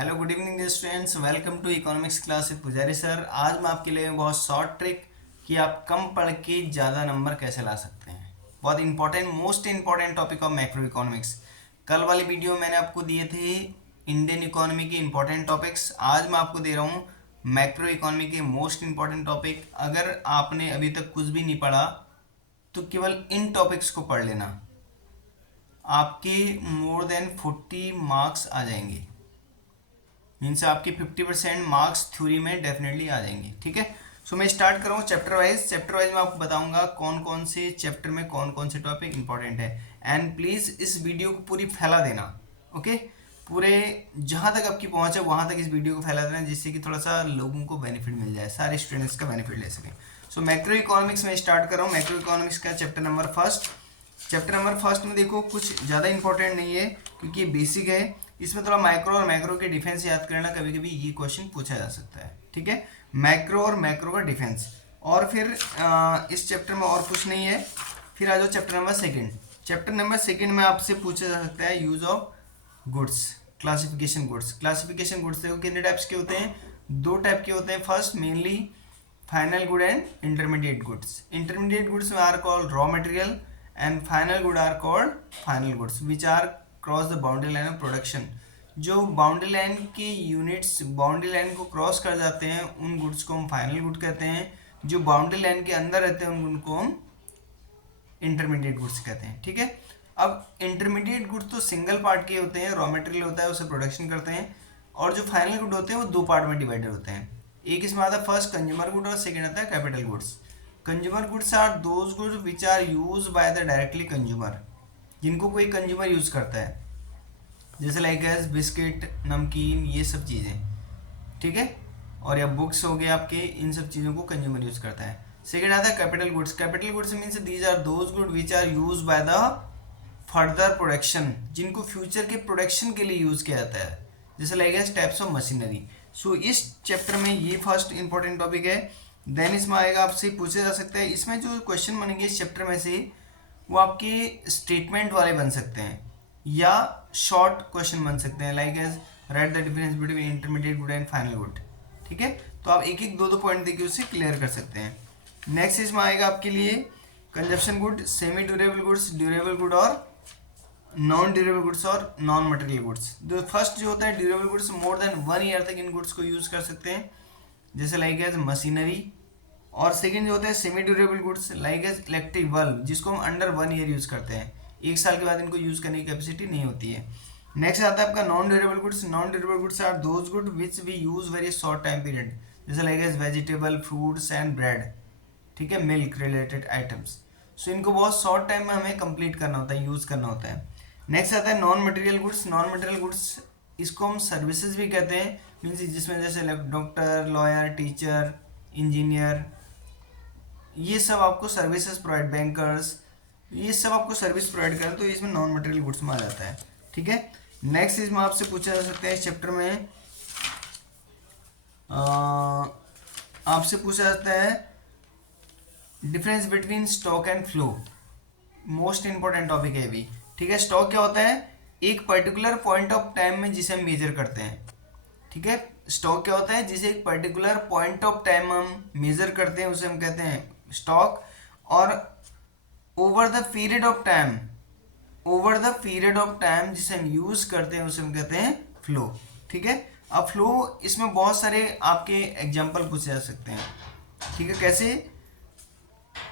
Hello good evening dear students, welcome to economics class with Pujari sir. आज मैं आपके लिए बहुत शॉर्ट ट्रिक कि आप कम पढ़ के ज़्यादा नंबर कैसे ला सकते हैं। बहुत important, most important topic of macro economics. कल वाली वीडियो मैंने आपको दिए थे इंडियन इकोनॉमी के इंपॉर्टेंट टॉपिक्स। आज मैं आपको दे रहा हूँ मैक्रो इकोनॉमी के मोस्ट इंपॉर्टेंट टॉपिक। अगर आपने अभी तक कुछ भी नहीं पढ़ा तो केवल इन टॉपिक्स को पढ़ लेना, आपके मोर देन 40 मार्क्स आ जाएंगे। मीन्स आपके 50% मार्क्स थ्योरी में डेफिनेटली आ जाएंगे। ठीक है, सो मैं स्टार्ट कर रहा हूँ चैप्टर वाइज मैं आपको बताऊंगा कौन कौन से चैप्टर में कौन कौन से टॉपिक इंपॉर्टेंट है। एंड प्लीज़ इस वीडियो को पूरी फैला देना। ओके, पूरे जहाँ तक आपकी पहुँच है वहाँ तक इस वीडियो को फैला देना, जिससे कि थोड़ा सा लोगों को बेनिफिट मिल जाए, सारे स्टूडेंट्स का बेनिफिट ले सकें। सो मैक्रो इकोनॉमिक्स में स्टार्ट कर रहा हूँ। मैक्रो इकोनॉमिक्स का चैप्टर नंबर फर्स्ट में देखो कुछ ज़्यादा इंपॉर्टेंट नहीं है क्योंकि बेसिक है। इसमें थोड़ा माइक्रो और मैक्रो के डिफेंस याद करना, कभी कभी ये क्वेश्चन पूछा जा सकता है। ठीक है, मैक्रो और मैक्रो का डिफेंस। और फिर इस चैप्टर में और कुछ नहीं है। फिर आ जाओ चैप्टर नंबर सेकंड में आपसे पूछा जा सकता है use of goods, classification goods देखो कितने टाइप्स के होते हैं, दो टाइप के होते हैं। First mainly final good and intermediate goods में are called raw material and final good are called final goods which are cross the boundary line of production. जो बाउंड्री लाइन के यूनिट्स बाउंड्री लाइन को cross कर जाते हैं उन goods को हम फाइनल गुड कहते हैं। जो बाउंड्री लाइन के अंदर रहते हैं उनको हम इंटरमीडिएट गुड्स कहते हैं। ठीक है, अब इंटरमीडिएट गुड्स तो सिंगल पार्ट के होते हैं, रॉ मटेरियल होता है उसे प्रोडक्शन करते हैं, और जो फाइनल गुड होते हैं वो दो पार्ट में डिवाइडेड होते हैं। एक इसमें आता है फर्स्ट कंज्यूमर गुड और सेकेंड आता है capital goods. Consumer goods are those goods which are use by the directly consumer, जिनको कोई कंज्यूमर यूज करता है, जैसे लाइक एज बिस्किट, नमकीन, ये सब चीज़ें। ठीक है, और या बुक्स हो गए आपके, इन सब चीज़ों को कंज्यूमर यूज करता है। सेकेंड आता है capital goods means these are those good which are use by the further production, जिनको फ्यूचर के प्रोडक्शन के लिए यूज किया जाता है, जैसे like as types of machinery. So इस चैप्टर में ये फर्स्ट इंपॉर्टेंट टॉपिक है। देन इसमें आएगा, आपसे पूछा जा सकता है, इसमें जो क्वेश्चन बनेंगे इस चैप्टर में से वो आपके स्टेटमेंट वाले बन सकते हैं या शॉर्ट क्वेश्चन बन सकते हैं, like as write the difference between intermediate good and final good. ठीक है, तो आप एक एक दो पॉइंट देके उसे क्लियर कर सकते हैं। नेक्स्ट इसमें आएगा आपके लिए consumption good, semi durable goods, durable good और नॉन ड्यूरेबल गुड्स और नॉन मटेरियल गुड्स। जो फर्स्ट जो होता है durable goods, more than 1 year तक इन गुड्स को यूज कर सकते हैं, जैसे लाइक एज मशीनरी। और सेकेंड जो होता है semi durable goods like as electric bulb, जिसको हम अंडर 1 ईयर यूज करते हैं, 1 साल के बाद इनको यूज करने की कैपेसिटी नहीं होती है। नेक्स्ट आता है आपका non durable goods are those good which we use very short time period, जैसे like as vegetable, fruits and bread. ठीक है, मिल्क रिलेटेड आइटम्स। सो इनको बहुत शॉर्ट टाइम में हमें कंप्लीट करना होता है, यूज करना होता है। नेक्स्ट आता है नॉन मटेरियल गुड्स, इसको हम सर्विसेज भी कहते हैं, मीन्स जिसमें जैसे डॉक्टर, लॉयर, टीचर, इंजीनियर, ये सब आपको सर्विसेज प्रोवाइड, बैंकर्स, ये सब आपको सर्विस प्रोवाइड करें तो इसमें नॉन मटेरियल गुड्स में आ जाता है। ठीक है, नेक्स्ट इसमें आपसे पूछा जा सकता है इस चैप्टर में आपसे पूछा जाता है difference between stock and flow. Most important topic है भी। ठीक है, स्टॉक क्या होता है, एक पर्टिकुलर पॉइंट ऑफ टाइम में जिसे हम मेजर करते हैं। ठीक है, स्टॉक क्या होता है, जिसे एक पर्टिकुलर पॉइंट ऑफ टाइम हम मेजर करते हैं उसे हम कहते हैं स्टॉक। और over the period of time जिसे हम यूज करते हैं उसे हम कहते हैं फ्लो। ठीक है, अब फ्लो इसमें बहुत सारे आपके एग्जांपल पूछे जा सकते हैं। ठीक है, कैसे,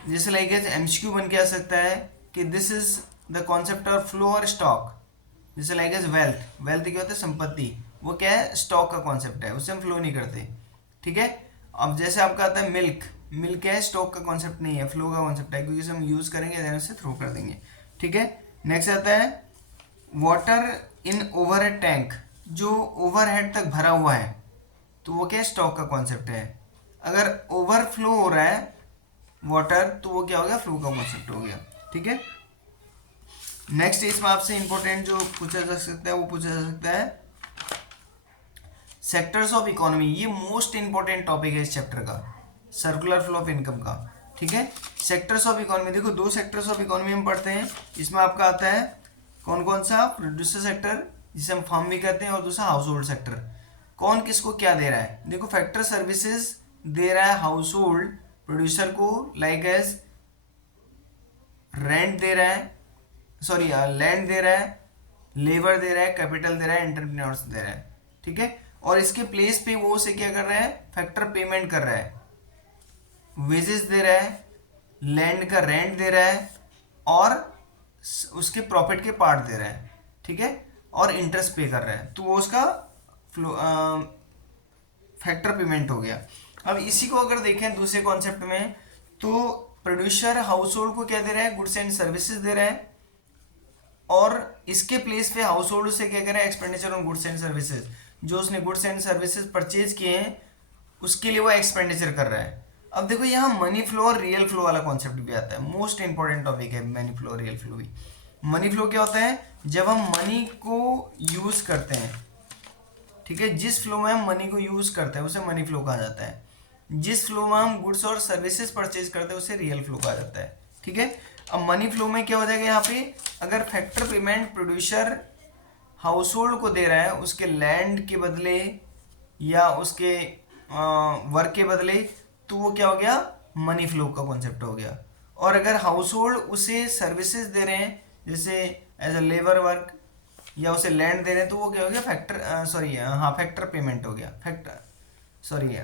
जैसे लाइक एमसीक्यू बन के आ सकता है कि this is the concept of flow और स्टॉक, जैसे लाइक वेल्थ क्या होता है, संपत्ति, वो क्या है, स्टॉक का कॉन्सेप्ट है, उससे हम फ्लो नहीं करते। ठीक है, अब जैसे आपका आता है मिल्क क्या है, स्टॉक का कॉन्सेप्ट नहीं है, फ्लो का कॉन्सेप्ट है, क्योंकि हम यूज करेंगे देन उसे थ्रो कर देंगे। ठीक है, नेक्स्ट आता है वाटर इन ओवरहेड टैंक, जो ओवरहेड तक भरा हुआ है तो वो क्या है, स्टॉक का कॉन्सेप्ट है। अगर ओवरफ्लो हो रहा है वाटर तो वो क्या हो गया, फ्लो का कॉन्सेप्ट हो गया। ठीक है, नेक्स्ट इसमें आपसे इंपॉर्टेंट जो पूछा जा सकता है वो पूछा जा सकता है सेक्टर्स ऑफ इकोनॉमी। ये मोस्ट इंपॉर्टेंट टॉपिक है इस चैप्टर का, सर्कुलर फ्लो ऑफ इनकम का। ठीक है, सेक्टर्स ऑफ इकोनॉमी, देखो दो सेक्टर्स ऑफ इकोनॉमी हम पढ़ते हैं। इसमें आपका आता है कौन कौन सा, प्रोड्यूसर सेक्टर जिसे हम फार्म भी कहते हैं, और दूसरा हाउस होल्ड सेक्टर। कौन किसको क्या दे रहा है। देखो फैक्टर सर्विसेज दे रहा है हाउस होल्ड प्रोड्यूसर को, लाइक एज रेंट दे रहा है, सॉरी लैंड दे रहा है, लेबर दे रहा है, कैपिटल दे रहा है, एंटरप्रेन्योर्स दे रहा है, ठीक है। और इसके प्लेस पे वो उसे क्या कर रहा है, फैक्टर पेमेंट कर रहा है, वेजेस दे रहा है, लैंड का रेंट दे रहा है और उसके प्रॉफिट के पार्ट दे रहा है, ठीक है, और इंटरेस्ट पे कर रहा है, तो वो उसका फैक्टर पेमेंट हो गया। अब इसी को अगर देखें दूसरे कॉन्सेप्ट में, तो प्रोड्यूसर हाउस होल्ड को क्या दे रहा है, गुड्स एंड सर्विसेज दे रहा है, और इसके प्लेस पे हाउस होल्ड से क्या कर रहा है, expenditure on goods and services, जो उसने गुड्स एंड सर्विसेज परचेज किए हैं उसके लिए वो एक्सपेंडिचर कर रहा है। अब देखो यहाँ मनी फ्लो और रियल फ्लो वाला कॉन्सेप्ट भी आता है, मोस्ट इंपॉर्टेंट टॉपिक है मनी फ्लो और रियल फ्लो भी। मनी फ्लो क्या होता है, जब हम मनी को यूज करते हैं, ठीक है, जिस फ्लो में हम मनी को यूज करते हैं उसे मनी फ्लो कहा जाता है, जिस फ्लो में हम गुड्स और सर्विसेज परचेज करते हैं उसे रियल फ्लो कहा जाता है, ठीक है। अब मनी फ्लो में क्या हो जाएगा, यहाँ पे अगर factor payment producer house hold को दे रहा है उसके लैंड के बदले या उसके वर्क के बदले, तो वो क्या हो गया, मनी फ्लो का कॉन्सेप्ट हो गया। और अगर हाउस होल्ड उसे सर्विसेज दे रहे हैं जैसे एज अ लेबर वर्क या उसे लैंड दे रहे हैं, तो वो क्या हो गया, फैक्टर सॉरी हाँ फैक्टर पेमेंट हो गया, फैक्टर सॉरी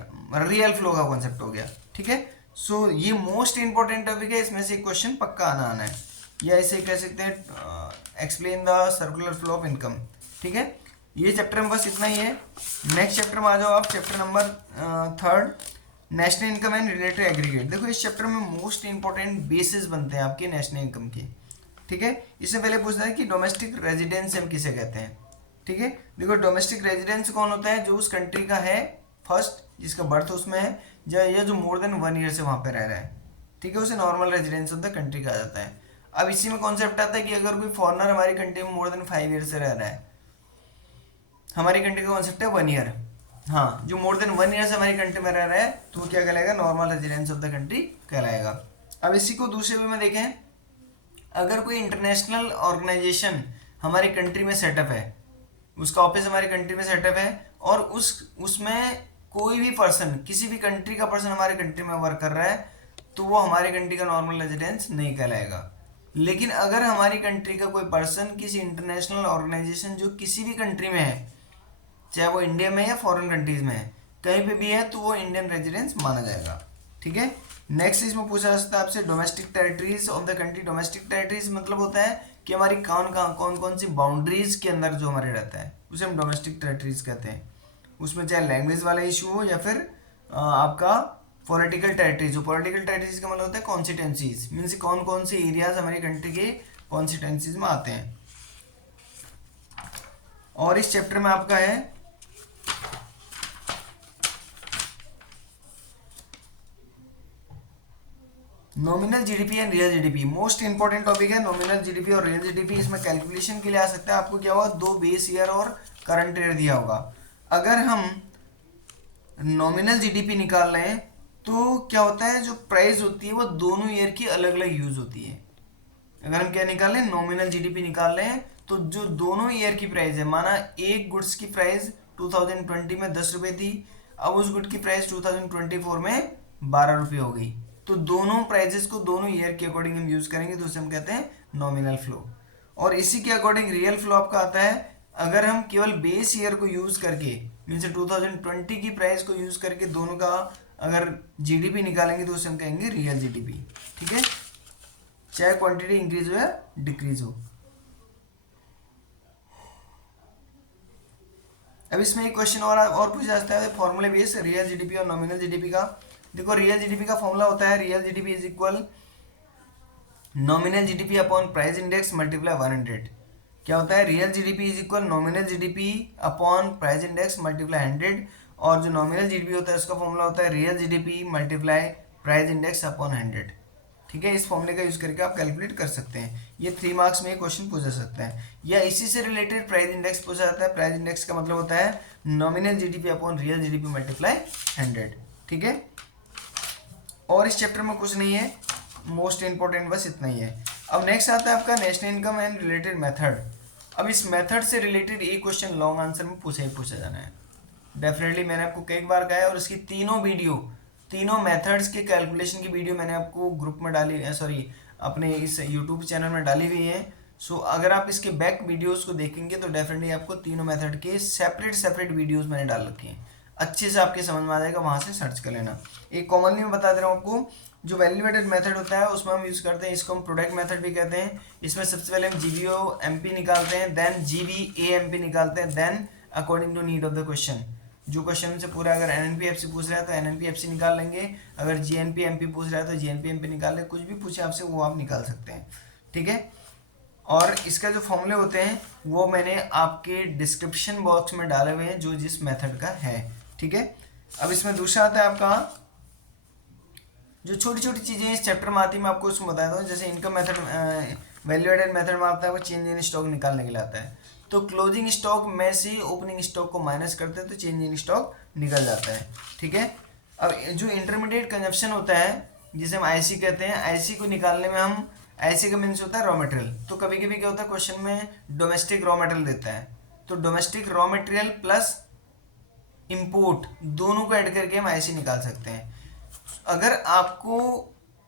रियल फ्लो का कॉन्सेप्ट हो गया, ठीक है। सो ये मोस्ट इंपॉर्टेंट टॉपिक है, इसमें से क्वेश्चन पक्का आना है, या इसे कह सकते हैं explain the circular flow of income, ठीक है। ये चैप्टर में बस इतना ही है। नेक्स्ट चैप्टर में आ जाओ आप, chapter number 3, national income and related aggregate. देखो इस चैप्टर में मोस्ट इंपॉर्टेंट बेसिस बनते हैं आपके नेशनल इनकम के, ठीक है। इससे पहले पूछना है कि डोमेस्टिक रेजिडेंस हम किसे कहते हैं, ठीक है। देखो डोमेस्टिक रेजिडेंस कौन होता है, जो उस कंट्री का है फर्स्ट, जिसका बर्थ उसमें है, या जो मोर देन 1 ईयर से वहाँ पे रह रहा है, ठीक है, उसे normal residence of the country कहा जाता है। अब इसी में कॉन्सेप्ट आता है कि अगर कोई फॉरनर हमारी कंट्री में मोर देन 5 ईयर से रह रहा है, हमारी कंट्री का कॉन्सेप्ट है 1 ईयर, हाँ, जो मोर देन 1 ईयर से हमारी कंट्री में रह रहा है तो वो क्या कहलाएगा, normal residence of the country कहलाएगा। अब इसी को दूसरे वे में देखें, अगर कोई इंटरनेशनल ऑर्गेनाइजेशन हमारी कंट्री में सेटअप है, उसका ऑफिस हमारी कंट्री में सेटअप है, और उसमें कोई भी पर्सन, किसी भी कंट्री का पर्सन हमारे कंट्री में वर्क कर रहा है, तो वो हमारी कंट्री का नॉर्मल रेजिडेंस नहीं कहलाएगा। लेकिन अगर हमारी कंट्री का कोई पर्सन किसी इंटरनेशनल ऑर्गेनाइजेशन जो किसी भी कंट्री में है, चाहे वो इंडिया में या फॉरेन कंट्रीज में है, कहीं पे भी है, तो वो इंडियन रेजिडेंस माना जाएगा, ठीक है। नेक्स्ट इसमें पूछा जा सकता है आपसे domestic territories of the country. Domestic territories मतलब होता है कि हमारी कौन कौन सी बाउंड्रीज के अंदर जो हमारे रहता है उसे हम डोमेस्टिक टेरिटरीज कहते हैं। उसमें चाहे लैंग्वेज वाला इशू हो या फिर आपका पॉलिटिकल टेरिटरीज। जो पॉलिटिकल टेरिटरीज का मतलब होता है कॉन्स्टिट्यूंसीज, मीन्स कौन कौन से एरियाज हमारी कंट्री के कॉन्स्टिट्यूंसीज में आते हैं। और इस चैप्टर में आपका है nominal GDP and real GDP. Most important topic है नॉमिनल जीडीपी और रियल जीडीपी। इसमें कैलकुलेशन के लिए आ सकता है आपको क्या होगा, 2 बेस ईयर और करंट ईयर दिया होगा। अगर हम नॉमिनल जीडीपी निकाल रहे हैं तो क्या होता है, जो प्राइस होती है वो दोनों ईयर की अलग अलग यूज होती है। अगर हम क्या निकाल रहे हैं, नॉमिनल जीडीपी निकाल रहे हैं, तो जो दोनों ईयर की प्राइस है, माना एक गुड्स की प्राइस 2020 में 10 रुपये थी, अब उस गुड की प्राइस 2024 में 12 रुपये हो गई, तो दोनों प्राइजेस को दोनों ईयर के अकॉर्डिंग हम यूज करेंगे, तो उसे हम कहते हैं नॉमिनल फ्लो। और इसी के अकॉर्डिंग रियल फ्लो आपका आता है, अगर हम केवल बेस ईयर को यूज करके, मीन्स 2020 की प्राइस को यूज करके दोनों का अगर जीडीपी निकालेंगे तो उसे हम कहेंगे रियल जीडीपी, ठीक है, चाहे क्वांटिटी इंक्रीज हो या डिक्रीज हो। अब इसमें एक क्वेश्चन और पूछा जाता है फॉर्मूले बेस रियल जीडीपी और नॉमिनल जीडीपी का। देखो रियल जीडीपी का फॉर्मूला होता है, real GDP is equal nominal GDP upon price index multiply 100। क्या होता है, real GDP is equal nominal GDP upon price index multiply 100, और जो नॉमिनल जीडीपी होता है उसका फॉर्मूला होता है real GDP multiply price index upon 100, ठीक है। इस फॉर्मूले का यूज करके आप कैलकुलेट कर सकते हैं। ये 3 मार्क्स में ये क्वेश्चन पूछा सकता है, या इसी से रिलेटेड प्राइस इंडेक्स पूछा जाता है। प्राइस इंडेक्स का मतलब होता है nominal GDP upon real GDP multiply 100, ठीक है। और इस चैप्टर में कुछ नहीं है, मोस्ट इंपॉर्टेंट बस इतना ही है। अब नेक्स्ट आता है आपका national income and related method. अब इस मेथड से रिलेटेड एक क्वेश्चन लॉन्ग आंसर में पूछा ही पूछा जाना है, डेफिनेटली मैंने आपको कई बार कहा है, और इसकी तीनों वीडियो, तीनों मेथड्स के कैलकुलेशन की वीडियो मैंने आपको ग्रुप में डाली, सॉरी अपने इस यूट्यूब चैनल में डाली हुई है। सो अगर आप इसके बैक वीडियोस को देखेंगे तो डेफिनेटली आपको तीनों मेथड के सेपरेट सेपरेट वीडियोस मैंने डाल रखी हैं, अच्छे से आपके समझ में आ जाएगा, वहाँ से सर्च कर लेना। एक कॉमनली मैं बता दे रहा हूँ आपको, जो वैल्यूएटेड मेथड होता है उसमें हम यूज़ करते हैं, इसको हम प्रोडक्ट मेथड भी कहते हैं। इसमें सबसे पहले हम जीवीओ एमपी निकालते हैं, देन जीवी ए एमपी निकालते हैं, then according to need of the question, जो क्वेश्चन से पूरा अगर एनएनपीएफसी पूछ रहा है तो एनएनपीएफसी निकाल लेंगे, अगर जीएनपी एमपी पूछ रहा है तो जीएनपी एमपी निकाल लेंगे, कुछ भी पूछे आपसे वो आप निकाल सकते हैं, ठीक है। और इसका जो फॉर्मूले होते हैं वो मैंने आपके डिस्क्रिप्शन बॉक्स में डाले हुए हैं, जो जिस मेथड का है, ठीक है। अब इसमें दूसरा आता है आपका, जो छोटी छोटी चीज़ें इस चैप्टर में आती है मैं आपको उसमें बताता हूँ। जैसे income method, value added method में आता है वो चेंज इन स्टॉक निकालने के लिए आता है, तो क्लोजिंग स्टॉक में से ओपनिंग स्टॉक को माइनस करते हैं तो चेंज इन स्टॉक निकल जाता है, ठीक है। अब जो इंटरमीडिएट कंजप्शन होता है जिसे हम आईसी कहते हैं, आईसी को निकालने में हम, आईसी का मीन्स होता है रॉ मटेरियल, तो कभी कभी क्या होता है क्वेश्चन में डोमेस्टिक रॉ मटेरियल देता है, तो domestic raw material plus import दोनों को ऐड करके हम आईसी निकाल सकते हैं। अगर आपको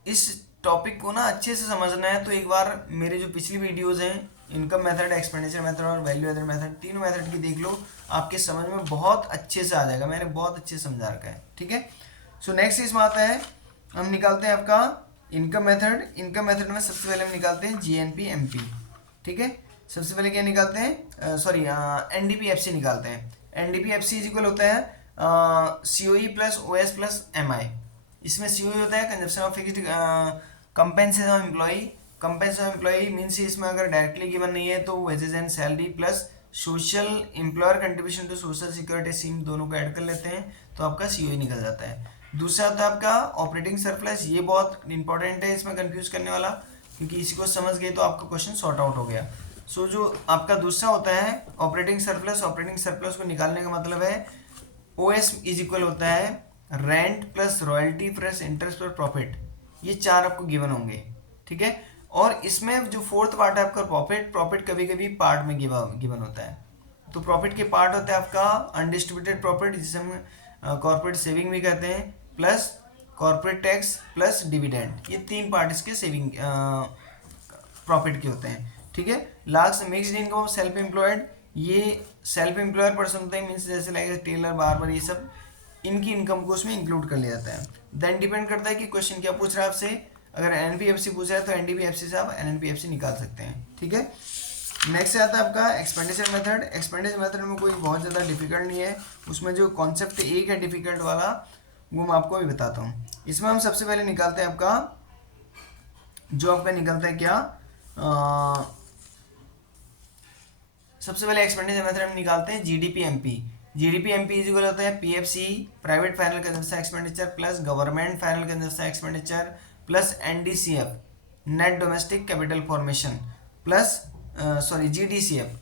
इस टॉपिक को ना अच्छे से समझना है तो एक बार मेरे जो पिछली वीडियोस हैं, इनकम मेथड, एक्सपेंडिचर मेथड और वैल्यू एडेड मेथड, तीनों मेथड की देख लो, आपके समझ में बहुत अच्छे से आ जाएगा, मैंने बहुत अच्छे से समझा रखा है, ठीक है। सो नेक्स्ट इसमें आता है, हम निकालते हैं आपका इनकम मेथड। इनकम मेथड में सबसे पहले हम निकालते हैं जीएनपी एमपी, ठीक है। सबसे पहले क्या निकालते हैं, सॉरी एनडीपीएफसी निकालते हैं। एनडीपीएफसी इज इक्वल होता है COE plus OS plus MI. इसमें सीओई होता है consumption of fixed, compensation of employee, compensation of employee means इसमें अगर डायरेक्टली गिवन नहीं है तो wages and salary plus social employer contribution to social security scheme, दोनों को ऐड कर लेते हैं तो आपका सीओई निकल जाता है। दूसरा होता है आपका ऑपरेटिंग सरप्लस, ये बहुत इंपॉर्टेंट है, इसमें कंफ्यूज करने वाला, क्योंकि इसी को समझ गए तो आपका क्वेश्चन सॉर्ट आउट हो गया। सो जो आपका दूसरा होता है ऑपरेटिंग सरप्लस, ऑपरेटिंग सरप्लस को निकालने का मतलब है ओएस इज इक्वल होता है rent plus royalty plus interest plus profit, ये चार आपको गिवन होंगे, ठीक है। और इसमें जो फोर्थ पार्ट है आपका प्रॉफिट, प्रॉफिट कभी कभी पार्ट में गिवन होता है, तो प्रॉफिट के पार्ट होता है आपका अनडिस्ट्रीब्यूटेड प्रॉफिट, जिसे हम कॉर्पोरेट सेविंग भी कहते हैं, plus corporate tax plus dividend, ये तीन पार्ट इसके सेविंग प्रॉफिट के होते हैं, ठीक है। Last mixed income of self employed, ये सेल्फ एम्प्लॉयर पर्सन होते हैं, मीन्स जैसे लाइक टेलर, बार्बर, ये सब इनकी इनकम को उसमें इंक्लूड कर लिया जाता है। देन डिपेंड करता है कि क्वेश्चन क्या पूछ रहा है आपसे, अगर एनपीएफसी पूछ रहा है तो एनडीपीएफसी से आप एनपीएफसी निकाल सकते हैं, ठीक है। नेक्स्ट आता है आपका एक्सपेंडिचर मेथड। एक्सपेंडिचर मेथड में कोई बहुत ज़्यादा डिफिकल्ट नहीं है, उसमें जो कॉन्सेप्ट एक है डिफिकल्ट वाला वो मैं आपको अभी बताता हूँ। इसमें हम सबसे पहले निकालते हैं आपका, जो आपका निकलता है क्या, सबसे पहले एक्सपेंडिचर मेथड हम निकालते हैं GDP MP. GDP MP is equal होता है PFC private final consumption expenditure plus government final consumption expenditure plus NDCF net domestic capital formation plus sorry GDCF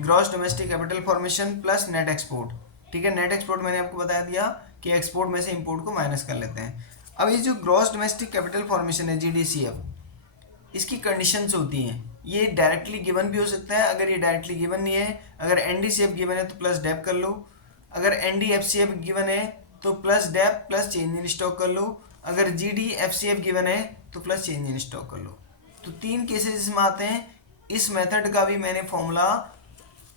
gross domestic capital formation plus net export, ठीक है। Net export मैंने आपको बता दिया कि export में से इंपोर्ट को माइनस कर लेते हैं। अब ये जो ग्रॉस डोमेस्टिक कैपिटल फॉर्मेशन है जीडीसीएफ, इसकी कंडीशंस होती हैं, ये डायरेक्टली गिवन भी हो सकता है, अगर ये डायरेक्टली गिवन नहीं है, अगर एनडीसीएफ गिवन है तो प्लस डेप कर लो, अगर एनडीएफसीएफ गिवन है तो plus debt plus change in stock कर लो, अगर जीडीएफसीएफ गिवन है तो प्लस चेंज इन स्टॉक कर लो। तो तीन केसेस इसमें आते हैं। इस मेथड का भी मैंने फॉर्मूला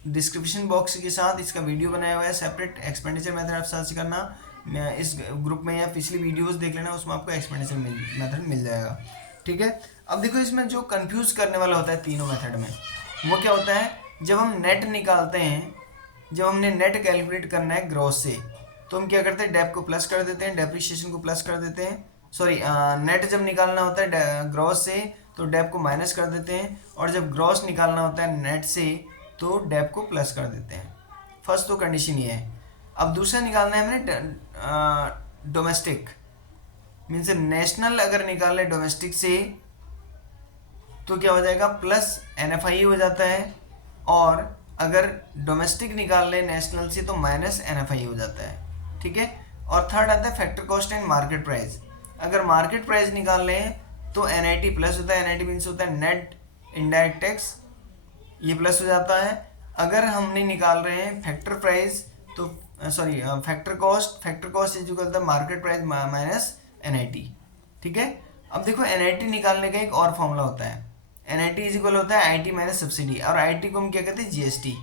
डिस्क्रिप्शन बॉक्स के साथ इसका वीडियो बनाया हुआ है सेपरेट, एक्सपेंडिचर मेथड आप सर्च करना इस ग्रुप में या पिछली वीडियोस देख लेना, उसमें आपको एक्सपेंडिचर मेथड मिल जाएगा, ठीक है। अब देखो इसमें जो कंफ्यूज करने वाला होता है तीनों मेथड में, वो क्या होता है, जब हम नेट निकालते हैं, जब हमने नेट कैलकुलेट करना है ग्रॉस से, तो हम क्या करते हैं, डेप को प्लस कर देते हैं, डेप्रिसिएशन को प्लस कर देते हैं, सॉरी नेट जब निकालना होता है ग्रॉस से तो डेप को माइनस कर देते हैं, और जब ग्रॉस निकालना होता है नेट से तो डेप को प्लस कर देते हैं। फर्स्ट तो कंडीशन ये है। अब दूसरा निकालना है हमने डोमेस्टिक, मीन्स नेशनल अगर निकाल ले डोमेस्टिक से तो क्या हो जाएगा, प्लस एनएफआई हो जाता है, और अगर डोमेस्टिक निकाल ले नेशनल से तो माइनस एनएफआई हो जाता है, ठीक है। और थर्ड आता है factor cost and market price. अगर मार्केट प्राइस निकाल लें तो एनआईटी प्लस होता है, एनआईटी मीन्स होता है नेट इनडायरेक्ट टैक्स, ये प्लस हो जाता है, अगर हमने निकाल रहे हैं फैक्टर प्राइस तो sorry factor cost is equal to market price minus NIT. ठीक है, अब देखो एनआईटी निकालने का एक और फॉर्मूला होता है, एनआईटी इज इक्वल होता है आईटी माइनस सब्सिडी, और आईटी को हम क्या कहते हैं जीएसटी।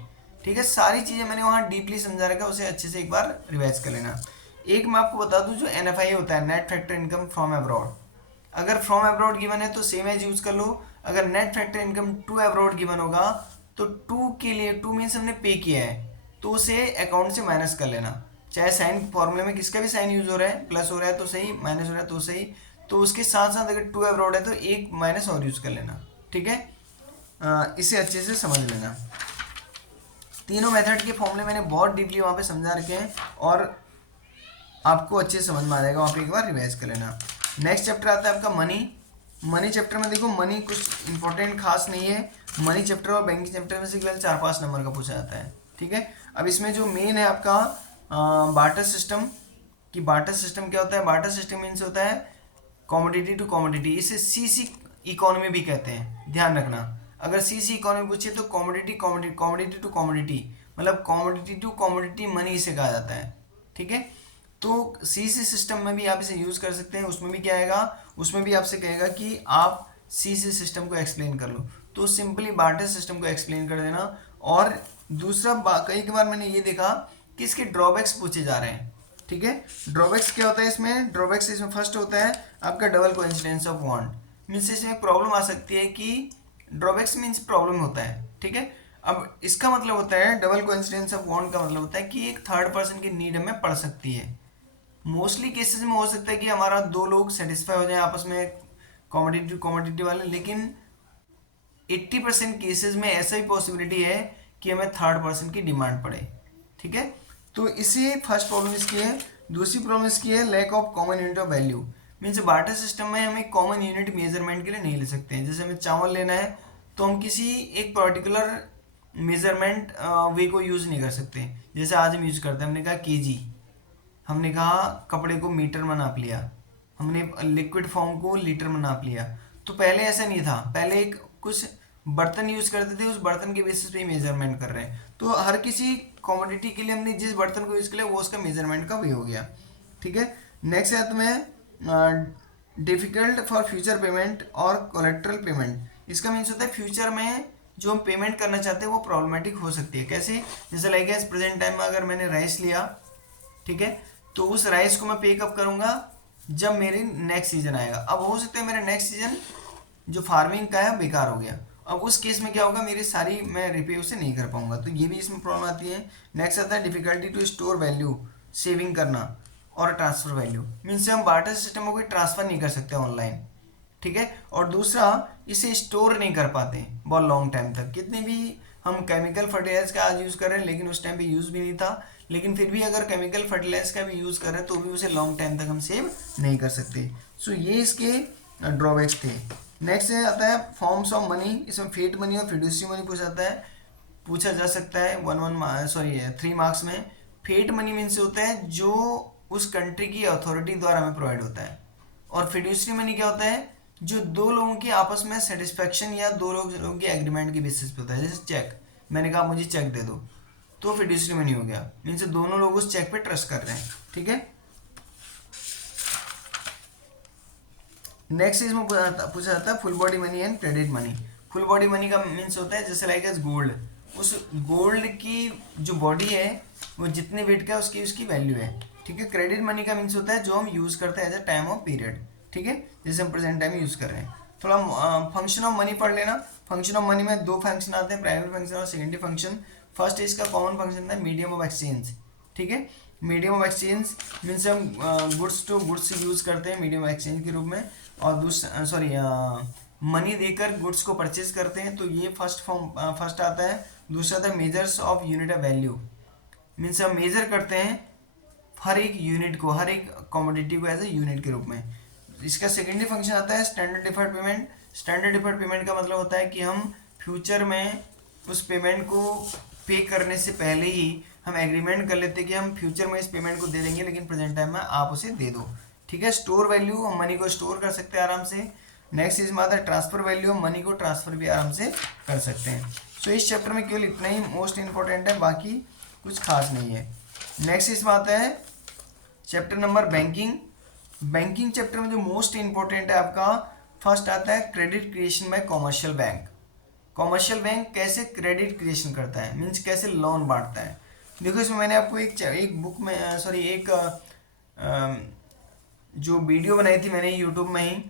ठीक है, सारी चीज़ें मैंने वहाँ डीपली समझा रखा है, उसे अच्छे से एक बार रिवाइज कर लेना। एक मैं आपको बता दूं, जो एनएफआई होता है net factor income from abroad, अगर फ्रॉम अब्रॉड गिवन है तो सेम एज यूज कर लो। अगर net factor income to abroad given होगा तो टू के लिए, टू मीन्स हमने पे किया है तो उसे अकाउंट से माइनस कर लेना, चाहे साइन फॉर्मूले में किसका भी साइन यूज हो रहा है, प्लस हो रहा है तो सही, माइनस हो रहा है तो सही, तो उसके साथ साथ अगर टू अब्रॉड है तो एक माइनस और यूज कर लेना। ठीक है, इसे अच्छे से समझ लेना। तीनों मेथड के फॉर्मूले मैंने बहुत डीपली वहाँ पे समझा रखे हैं और आपको अच्छे से समझ में आ जाएगा, वहाँ पे एक बार रिवाइज कर लेना। नेक्स्ट चैप्टर आता है आपका मनी। मनी चैप्टर में देखो मनी कुछ इंपॉर्टेंट खास नहीं है, मनी चैप्टर और बैंकिंग चैप्टर में से केवल 4-5 नंबर का पूछा जाता है। ठीक है, अब इसमें जो मेन है आपका बार्टर सिस्टम, कि बार्टर सिस्टम क्या होता है, बार्टर सिस्टम मीन्स होता है कॉमोडिटी टू कॉमोडिटी, इसे सीसी इकोनॉमी भी कहते हैं, ध्यान रखना। अगर सीसी इकोनॉमी पूछे तो commodity commodity commodity to commodity, मतलब कॉमोडिटी टू कॉमोडिटी मनी इसे कहा जाता है। ठीक है, तो सीसी सिस्टम में भी आप इसे यूज कर सकते हैं, उसमें भी क्या आएगा, उसमें भी आपसे कहेगा कि आप सीसी सिस्टम को एक्सप्लेन कर लो, तो सिंपली बार्टर सिस्टम को एक्सप्लेन कर देना। और दूसरा कई बार मैंने ये देखा कि इसके ड्रॉबैक्स पूछे जा रहे हैं। ठीक है, ड्रॉबैक्स क्या होता है इसमें, ड्रॉबैक्स इसमें फर्स्ट होता है आपका double coincidence of want, means इसमें प्रॉब्लम आ सकती है कि ड्रॉबैक्स मीन्स प्रॉब्लम होता है। ठीक है, अब इसका मतलब होता है डबल कोइंसिडेंस ऑफ वांट का मतलब होता है कि एक थर्ड पर्सन की नीड हमें पड़ सकती है। मोस्टली केसेस में हो सकता है कि हमारा दो लोग सेटिस्फाई हो जाए आपस में कॉमोडिटी कॉमोडिटी वाले, लेकिन 80% केसेस में ऐसा भी पॉसिबिलिटी है कि हमें थर्ड पर्सन की डिमांड पड़े। ठीक है, तो इसे फर्स्ट प्रॉब्लम इसकी है। दूसरी प्रॉब्लम इसकी है lack of common unit of value, means barter system में हम एक कॉमन यूनिट मेजरमेंट के लिए नहीं ले सकते हैं। जैसे हमें चावल लेना है तो हम किसी एक पर्टिकुलर मेजरमेंट वे को यूज़ नहीं कर सकते। जैसे आज हम यूज़ करते हैं, हमने कहा केजी, हमने कहा कपड़े को मीटर में नाप लिया, हमने लिक्विड फॉर्म को लीटर में नाप लिया। तो पहले ऐसा नहीं था, पहले एक कुछ बर्तन यूज करते थे, उस बर्तन के बेसिस पे ही मेजरमेंट कर रहे हैं। तो हर किसी कमोडिटी के लिए हमने जिस बर्तन को यूज किया वो उसका मेजरमेंट का वे हो गया। ठीक है, नेक्स्ट है तुम्हें डिफिकल्ट फॉर फ्यूचर पेमेंट और कोलेट्रल पेमेंट। इसका मीन्स होता है फ्यूचर में जो हम पेमेंट करना चाहते हैं वो प्रॉब्लमेटिक हो सकती है। कैसे, जैसे लाइक एज प्रेजेंट टाइम में अगर मैंने राइस लिया, ठीक है, तो उस राइस को मैं पे कब करूंगा, जब मेरी नेक्स्ट सीजन आएगा। अब हो सकता है मेरा नेक्स्ट सीजन जो फार्मिंग का है बेकार हो गया, अब उस केस में क्या होगा, मेरी सारी मैं रिपे उसे नहीं कर पाऊंगा, तो ये भी इसमें प्रॉब्लम आती है। नेक्स्ट आता है difficulty to store value, saving करना और ट्रांसफर वैल्यू, मीन्स हम बार्टर सिस्टम में कोई ट्रांसफर नहीं कर सकते ऑनलाइन। ठीक है, और दूसरा इसे स्टोर नहीं कर पाते बहुत लॉन्ग टाइम तक। कितने भी हम केमिकल फर्टिलाइजर का आज यूज़ कर रहे हैं, लेकिन उस टाइम पे यूज़ भी नहीं था, लेकिन फिर भी अगर केमिकल फर्टिलाइजर का भी यूज़ कर रहे हैं तो भी उसे लॉन्ग टाइम तक हम सेव नहीं कर सकते। सो ये इसके ड्रॉबैक्स थे। नेक्स्ट आता है फॉर्म्स ऑफ मनी, इसमें फेट मनी और फिड्यूसरी मनी पूछा जा सकता है 3 मार्क्स में। फेट मनी मीन्स होता है जो उस कंट्री की अथॉरिटी द्वारा हमें प्रोवाइड होता है, और फिड्यूसरी मनी क्या होता है, जो दो लोगों की आपस में सेटिस्फेक्शन या दो लोगों की एग्रीमेंट की बेसिस पे होता है। जैसे चेक, मैंने कहा मुझे चेक दे दो, तो फिड्यूसरी मनी हो गया, मीन्स दोनों लोग उस चेक पे ट्रस्ट कर रहे हैं। ठीक है, नेक्स्ट इसमें पूछा जाता है full body money and credit money. Full body money का मीन्स होता है जैसे लाइक एज गोल्ड, उस गोल्ड की जो बॉडी है वो जितने वेट का उसकी उसकी वैल्यू है। ठीक है, क्रेडिट मनी का मीन्स होता है जो हम यूज़ करते हैं as a time of period. ठीक है, जैसे हम प्रेजेंट टाइम में यूज़ कर रहे हैं। थोड़ा फंक्शन ऑफ मनी पढ़ लेना। फंक्शन ऑफ मनी में 2 फंक्शन आते हैं, प्राइमरी फंक्शन और सेकेंडरी फंक्शन। फर्स्ट इसका कॉमन फंक्शन है मीडियम ऑफ एक्सचेंज। ठीक है, मीडियम ऑफ एक्सचेंज मीन्स हम गुड्स टू गुड्स यूज़ करते हैं मीडियम ऑफ एक्सचेंज के रूप में, और दूसरा मनी देकर गुड्स को परचेज करते हैं, तो ये फर्स्ट आता है। दूसरा आता है measures of unit of value, means हम मेजर करते हैं हर एक यूनिट को, हर एक कमोडिटी को एज ए यूनिट के रूप में। इसका सेकेंडरी फंक्शन आता है standard deferred payment. Standard deferred payment का मतलब होता है कि हम फ्यूचर में उस पेमेंट को पे करने से पहले ही हम एग्रीमेंट कर लेते हैं कि हम फ्यूचर में इस पेमेंट को दे देंगे, लेकिन प्रेजेंट टाइम में आप उसे दे दो। ठीक है, स्टोर वैल्यू, हम मनी को स्टोर कर सकते हैं आराम से। नेक्स्ट इसमें आता है ट्रांसफर वैल्यू, हम मनी को ट्रांसफर भी आराम से कर सकते हैं। सो इस चैप्टर में केवल इतना ही मोस्ट इंपॉर्टेंट है, बाकी कुछ खास नहीं है। नेक्स्ट इसमें आता है chapter number banking. Banking chapter में जो मोस्ट इंपॉर्टेंट है आपका, फर्स्ट आता है credit creation bye commercial bank. Commercial bank कैसे क्रेडिट क्रिएशन करता है, मीन्स कैसे लोन बांटता है। देखो इसमें मैंने आपको एक बुक में एक जो वीडियो बनाई थी मैंने यूट्यूब में ही,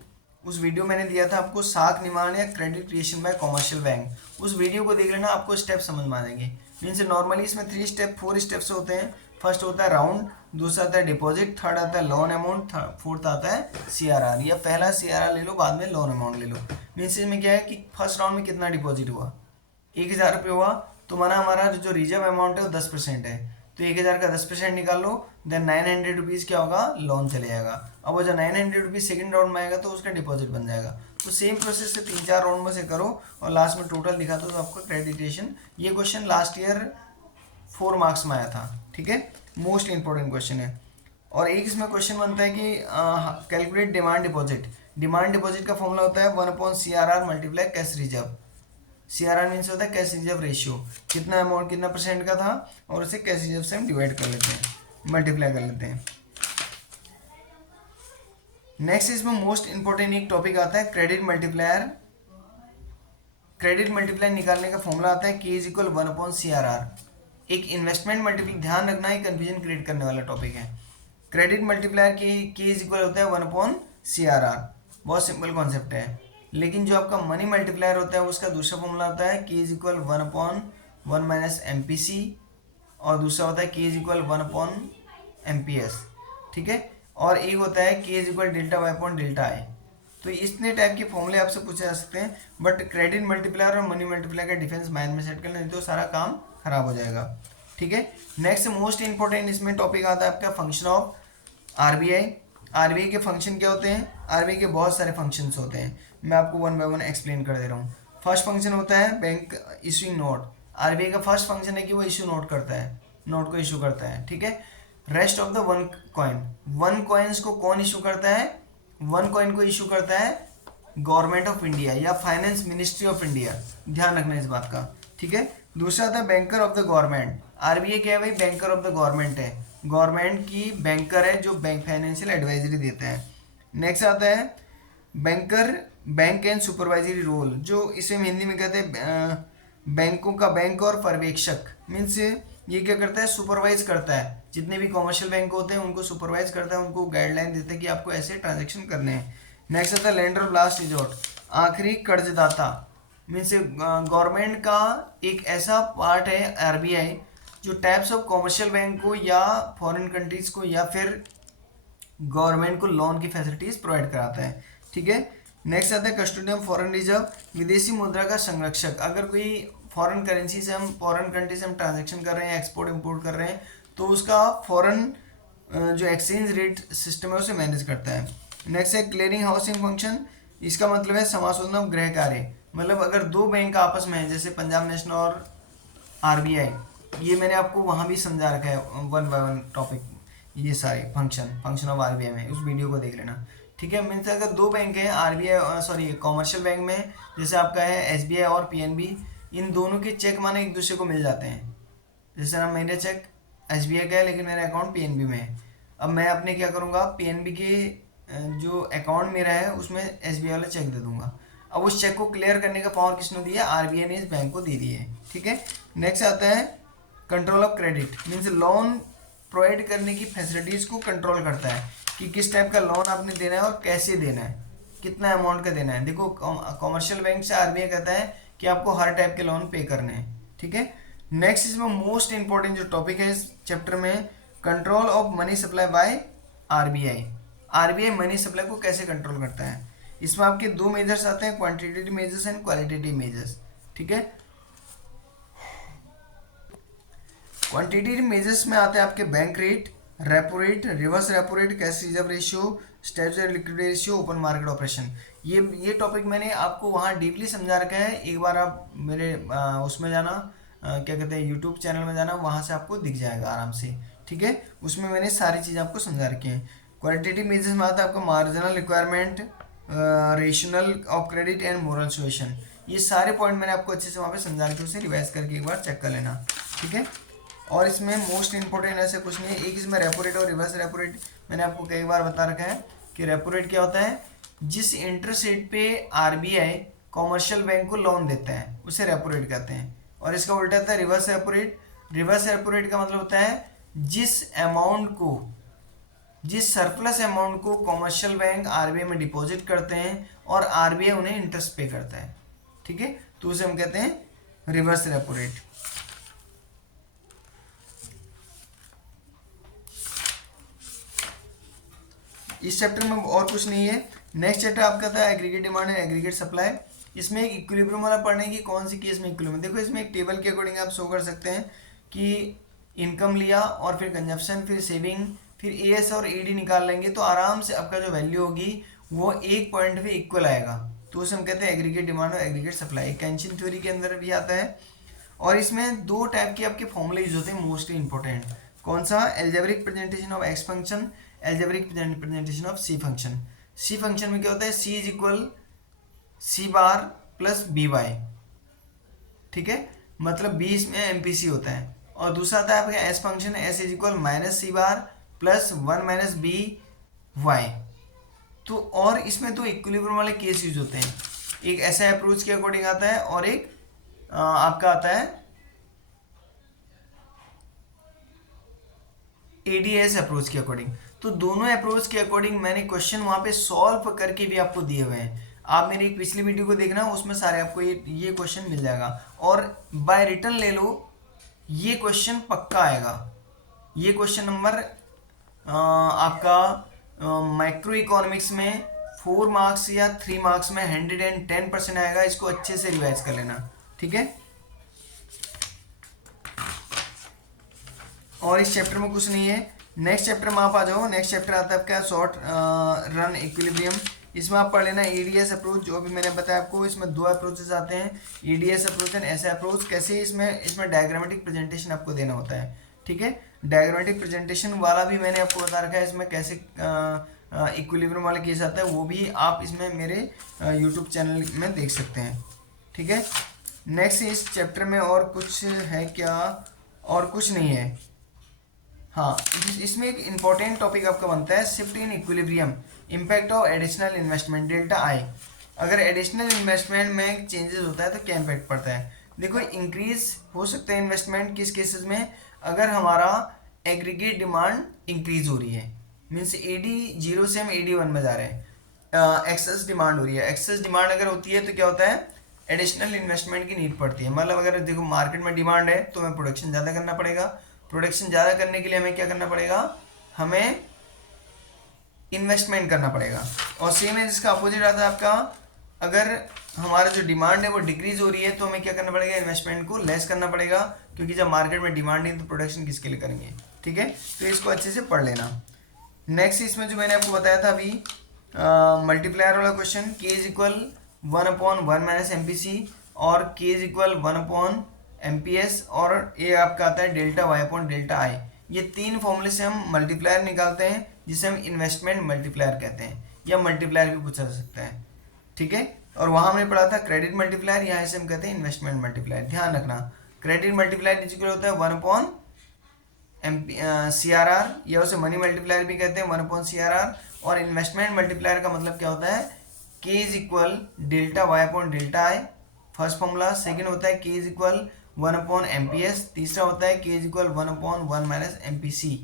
उस वीडियो मैंने दिया था आपको साख निमान या credit creation bye commercial bank. उस वीडियो को देख लेना, आपको स्टेप समझ में आ जाएंगे। मीन्स नॉर्मली इसमें 4 स्टेप्स होते हैं। फर्स्ट होता है राउंड, दूसरा आता है डिपॉजिट, थर्ड आता है लोन अमाउंट, फोर्थ आता है CRR। या पहला CRR ले लो, बाद में लोन अमाउंट ले लो। मीन्स इसमें क्या है कि फर्स्ट राउंड में कितना डिपॉजिट हुआ, 1000 रुपये हुआ, तो माना हमारा जो रिजर्व अमाउंट है वो 10% है, तो 1000 का 10% निकाल लो, देन 900 रुपीज़ क्या होगा, लोन चले जाएगा। अब वो जो 900 रुपीज़ सेकेंड राउंड में आएगा तो उसका डिपॉजिट बन जाएगा। तो सेम प्रोसेस से 3-4 राउंड में से करो और लास्ट में टोटल दिखा दो तो आपका क्रेडिटेशन। ये क्वेश्चन लास्ट ईयर 4 मार्क्स में आया था, ठीक है, मोस्ट इंपॉर्टेंट क्वेश्चन है। और एक इसमें क्वेश्चन बनता है कि calculate demand deposit. Demand deposit का फॉर्मूला होता है 1/CRR multiply cash reserve. CRR means होता है कैश रिजर्व रेशियो, कितना अमाउंट कितना परसेंट का था और उसे कैश रिजर्व से हम डिवाइड कर लेते हैं, मल्टीप्लाई कर लेते हैं। नेक्स्ट इसमें मोस्ट इंपॉर्टेंट एक टॉपिक आता है क्रेडिट मल्टीप्लायर। क्रेडिट मल्टीप्लायर निकालने का फॉर्मूला आता है K = 1/CRR। एक इन्वेस्टमेंट मल्टीप्लाई, ध्यान रखना है, कंफ्यूजन क्रिएट करने वाला टॉपिक है। क्रेडिट मल्टीप्लायर K = होता है 1/CRR, बहुत सिंपल कॉन्सेप्ट है। लेकिन जो आपका मनी मल्टीप्लायर होता है उसका दूसरा फॉर्मूला होता है K = 1/1 - MPC, और दूसरा होता है K = 1/MPS, ठीक है। और एक होता है K = Δ/Δi। तो इतने टाइप के फॉर्मूले आपसे पूछे जा सकते हैं, बट क्रेडिट मल्टीप्लायर और मनी मल्टीप्लायर का डिफरेंस माइंड में सेट कर लें तो सारा काम खराब हो जाएगा, ठीक है। नेक्स्ट मोस्ट इंपॉर्टेंट इसमें टॉपिक आता है आपका फंक्शन ऑफ RBI। RBI के फंक्शन क्या होते हैं, RBI के बहुत सारे फंक्शंस होते हैं, मैं आपको 1 बाय 1 एक्सप्लेन कर दे रहा हूँ। फर्स्ट फंक्शन होता है बैंक इशूइंग नोट। RBI का फर्स्ट फंक्शन है कि वो इशू नोट करता है, नोट को इशू करता है, ठीक है। Rest of the one coin, one coins को कौन इशू करता है, वन कॉइन को इशू करता है गवर्नमेंट ऑफ इंडिया या फाइनेंस मिनिस्ट्री ऑफ इंडिया, ध्यान रखना इस बात का, ठीक है। दूसरा आता है banker of the government. RBI क्या है भाई, बैंकर ऑफ द गवर्नमेंट है, गवर्नमेंट की बैंकर है जो बैंक फाइनेंशियल एडवाइजरी देता है। नेक्स्ट आता है banker bank and supervisory role, जो इसे हम हिंदी में कहते हैं बैंकों का बैंक और पर्यवेक्षक। मीन्स ये क्या करता है, सुपरवाइज करता है, जितने भी कॉमर्शियल बैंक होते हैं उनको सुपरवाइज करता है, उनको गाइडलाइन देता है कि आपको ऐसे ट्रांजेक्शन करने हैं। नेक्स्ट आता है लेंडर ऑफ लास्ट रिजॉर्ट, आखिरी कर्जदाता। मीन्स गवर्नमेंट का एक ऐसा पार्ट है RBI जो टाइप्स ऑफ कॉमर्शियल बैंक को या फॉरेन कंट्रीज को या फिर गवर्नमेंट को लोन की फैसिलिटीज प्रोवाइड कराता है, ठीक है। नेक्स्ट आता है कस्टोडियन फॉरेन रिजर्व, विदेशी मुद्रा का संरक्षक। अगर कोई फॉरेन करेंसी से हम फॉरेन कंट्री से हम ट्रांजेक्शन कर रहे हैं, एक्सपोर्ट इंपोर्ट कर रहे हैं, तो उसका फॉरेन जो एक्सचेंज रेट सिस्टम है उसे मैनेज करता है। नेक्स्ट है क्लियरिंग हाउसिंग फंक्शन, इसका मतलब है समाशोधन गृह कार्य। मतलब अगर दो बैंक आपस में है, जैसे पंजाब नेशनल और RBI, ये मैंने आपको वहाँ भी समझा रखा है 1 बाय 1 टॉपिक, ये सारे फंक्शन ऑफ RBI में, उस वीडियो को देख लेना, ठीक है। मीन्स अगर दो बैंक हैं RBI कॉमर्शियल बैंक में, जैसे आपका है SBI और PNB, इन दोनों के चेक माने एक दूसरे को मिल जाते हैं। जैसे ना मेरे चेक SBI का है लेकिन मेरा अकाउंट PNB में है, अब मैं अपने क्या करूँगा, PNB के जो अकाउंट मेरा है उसमें SBI वाला चेक दे दूंगा। अब उस चेक को क्लियर करने का पावर किसने दिया, RBI ने इस बैंक को दे दिया है, ठीक है। नेक्स्ट आता है control of credit, means loan provide करने की फैसिलिटीज़ को कंट्रोल करता है कि किस टाइप का लोन आपने देना है और कैसे देना है, कितना अमाउंट का देना है। देखो कॉमर्शियल बैंक से RBI कहता है कि आपको हर टाइप के लोन पे करने हैं, ठीक है। नेक्स्ट इसमें मोस्ट इंपॉर्टेंट जो टॉपिक है इस चैप्टर में, control of money supply bye RBI। RBI money supply को कैसे कंट्रोल करता है, इसमें आपके 2 मेजर्स आते हैं, quantitative measures and qualitative measures, ठीक है। क्वांटिटेटिव मेजर्स में आते हैं आपके bank rate, repo rate, reverse repo rate, cash reserve ratio, statutory liquidity ratio, open market operation. ये टॉपिक मैंने आपको वहाँ डीपली समझा रखा है, एक बार आप मेरे उसमें जाना, क्या कहते हैं यूट्यूब चैनल में जाना, वहाँ से आपको दिख जाएगा आराम से, ठीक है। उसमें मैंने सारी चीज़ आपको समझा रखी है। क्वालिटेटिव मेजर्स में आता है आपका marginal requirement, rational of credit and moral situation. ये सारे पॉइंट मैंने आपको अच्छे से वहाँ पे समझा के उसे रिवाइज करके एक बार चेक कर लेना, ठीक है। और इसमें मोस्ट इंपॉर्टेंट ऐसे कुछ नहीं है, एक इसमें रेपो रेट और रिवर्स रेपो रेट मैंने आपको कई बार बता रखा है कि रेपो रेट क्या होता है, जिस इंटरेस्ट रेट पे आरबीआई कॉमर्शियल बैंक को लोन देता है उसे रेपो रेट कहते हैं। और इसका उल्टा होता है reverse repo rate. Reverse repo rate का मतलब होता है जिस सरप्लस अमाउंट को कॉमर्शियल बैंक आरबीआई में डिपॉजिट करते हैं और आरबीआई उन्हें इंटरेस्ट पे करता है, ठीक है, तो उसे हम कहते हैं रिवर्स रेपो रेट। इस चैप्टर में और कुछ नहीं है। नेक्स्ट चैप्टर आपका था aggregate demand and aggregate supply. इसमें एक इक्विलिब्रियम वाला पढ़ने की कौन सी केस में इक्विलिब्रियम, देखो इसमें एक टेबल के अकॉर्डिंग आप शो कर सकते हैं कि इनकम लिया और फिर कंजप्शन फिर सेविंग फिर एएस और ईडी निकाल लेंगे तो आराम से आपका जो वैल्यू होगी वो एक पॉइंट पे इक्वल आएगा, तो उसे हम कहते हैं एग्रीगेट डिमांड और एग्रीगेट सप्लाई। केंशियन थ्योरी के अंदर भी आता है। और इसमें दो टाइप के आपके फॉर्मूले यूज होते हैं मोस्टली इंपॉर्टेंट, कौन सा, algebraic presentation of X function, algebraic presentation of C function. C function में क्या होता है, C is equal C bar plus B Y, ठीक है, मतलब बी इसमें एमपीसी होता है। और दूसरा आता है आपका S function, S is equal minus C bar plus one minus B Y. तो और इसमें तो इक्विलिब्रियम वाले केस यूज होते हैं, एक ऐसा अप्रोच के अकॉर्डिंग आता है और एक आपका आता है एडीएस अप्रोच के अकॉर्डिंग। तो दोनों अप्रोच के अकॉर्डिंग मैंने क्वेश्चन वहाँ पे सॉल्व करके भी आपको दिए हुए हैं, आप मेरी एक पिछली वीडियो को देखना, उसमें सारे आपको ये क्वेश्चन मिल जाएगा। और बाय रिटर्न ले लो, ये क्वेश्चन पक्का आएगा। ये क्वेश्चन नंबर आपका माइक्रो इकोनॉमिक्स में 4 मार्क्स या 3 मार्क्स में 110% आएगा, इसको अच्छे से रिवाइज कर लेना, ठीक है। और इस चैप्टर में कुछ नहीं है। नेक्स्ट चैप्टर में आप आ जाओ, नेक्स्ट चैप्टर आता है आपका शॉर्ट रन इक्विलिब्रियम। इसमें आप पढ़ लेना ईडीएस अप्रोच, जो भी मैंने बताया आपको, इसमें दो अप्रोचेस आते हैं, ईडीएस अप्रोच एंड ऐसे अप्रोच। कैसे, इसमें डायग्रामेटिक प्रेजेंटेशन आपको देना होता है, ठीक है। डायग्रामेटिक प्रेजेंटेशन वाला भी मैंने आपको बता रखा है, इसमें कैसे इक्विलिब्रियम वाला केस आता है वो भी आप इसमें मेरे यूट्यूब चैनल में देख सकते हैं, ठीक है। नेक्स्ट इस चैप्टर में और कुछ है क्या, और कुछ नहीं है। हाँ, इसमें एक इम्पॉर्टेंट टॉपिक आपका बनता है shift in equilibrium, impact of additional investment delta आई। अगर एडिशनल इन्वेस्टमेंट में चेंजेस होता है तो क्या इम्पैक्ट पड़ता है, देखो इंक्रीज हो सकता है इन्वेस्टमेंट किस केसेस में, अगर हमारा एग्रीगेट डिमांड इंक्रीज हो रही है, मीन्स एडी 0 से हम एडी 1 में जा रहे हैं, एक्सेस डिमांड हो रही है। एक्सेस डिमांड अगर होती है तो क्या होता है, एडिशनल इन्वेस्टमेंट की नीड पड़ती है। मतलब अगर देखो मार्केट में डिमांड है तो हमें प्रोडक्शन ज़्यादा करना पड़ेगा, प्रोडक्शन ज़्यादा करने के लिए हमें क्या करना पड़ेगा, हमें इन्वेस्टमेंट करना पड़ेगा। और सेम है जिसका अपोजिट आता है आपका, अगर हमारा जो डिमांड है वो डिक्रीज हो रही है तो हमें क्या करना पड़ेगा, इन्वेस्टमेंट को लेस करना पड़ेगा, क्योंकि जब मार्केट में डिमांड नहीं तो प्रोडक्शन किसके लिए करेंगे, ठीक है। तो इसको अच्छे से पढ़ लेना। नेक्स्ट इसमें जो मैंने आपको बताया था अभी मल्टीप्लायर वाला क्वेश्चन, के इज इक्वल 1/1 माइनस एमपीसी और के इज इक्वल 1/एमपीएस, और ये आपका आता है delta Y upon delta I. ये तीन फॉर्मूले से हम मल्टीप्लायर निकालते हैं जिसे हम इन्वेस्टमेंट मल्टीप्लायर कहते हैं, या मल्टीप्लायर भी पूछा जा सकता है, ठीक है। और वहाँ हमने पढ़ा था क्रेडिट मल्टीप्लायर, यहाँ से हम कहते हैं इन्वेस्टमेंट मल्टीप्लायर। ध्यान रखना, क्रेडिट मल्टीप्लायर इक्वल होता है 1/CRR, या उसे मनी मल्टीप्लायर भी कहते हैं 1/CRR। और इन्वेस्टमेंट मल्टीप्लायर का मतलब क्या होता है, K is equal delta Y upon delta I, first formula. Second होता है के इज इक्वल 1/MPS, तीसरा होता है K is equal 1/1 minus MPC।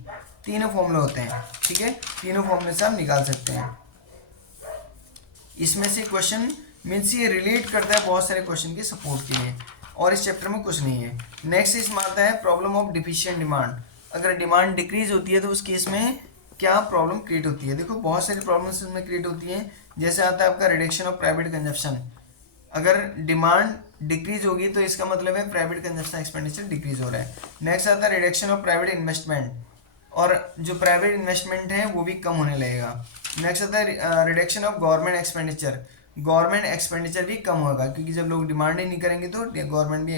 तीनों फॉर्मूले होते हैं, ठीक है, तीनों फॉर्मूले से हम निकाल सकते हैं। इसमें से क्वेश्चन मीन्स ये रिलेट करता है बहुत सारे क्वेश्चन के सपोर्ट के लिए, और इस चैप्टर में कुछ नहीं है। नेक्स्ट इसमें आता है प्रॉब्लम ऑफ डिफिशिएंट डिमांड। अगर डिमांड डिक्रीज होती है तो उस केस में क्या प्रॉब्लम क्रिएट होती है, देखो बहुत सारी प्रॉब्लम्स इसमें क्रिएट होती हैं। जैसे आता है आपका रिडक्शन ऑफ प्राइवेट कंजप्शन, अगर डिमांड डिक्रीज होगी तो इसका मतलब है प्राइवेट कंजप्शन एक्सपेंडिचर डिक्रीज हो रहा है। नेक्स्ट आता है रिडक्शन ऑफ प्राइवेट इन्वेस्टमेंट, और जो प्राइवेट इन्वेस्टमेंट है वो भी कम होने लगेगा। नेक्स्ट आता है reduction of government expenditure, government expenditure भी कम होगा, क्योंकि जब लोग डिमांड ही नहीं करेंगे तो गवर्नमेंट भी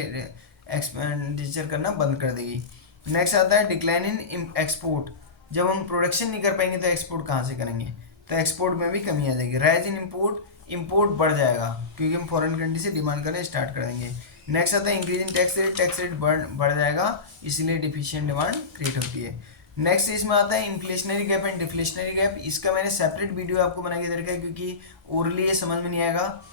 एक्सपेंडिचर करना बंद कर देगी। नेक्स्ट आता है डिक्लाइन इन एक्सपोर्ट, जब हम प्रोडक्शन नहीं कर पाएंगे तो एक्सपोर्ट कहाँ से करेंगे, तो एक्सपोर्ट में भी कमी आ जाएगी। राइज इन इम्पोर्ट, इंपोर्ट बढ़ जाएगा क्योंकि हम फॉरेन कंट्री से डिमांड करना स्टार्ट कर देंगे। नेक्स्ट आता है इंक्रीज इन टैक्स रेट बढ़ जाएगा, इसलिए डिफिशिएंट डिमांड क्रिएट होती है। नेक्स्ट इसमें आता है inflationary gap and deflationary gap. इसका मैंने सेपरेट वीडियो आपको बना के दे रखा है क्योंकि ओरली ये समझ में नहीं आएगा।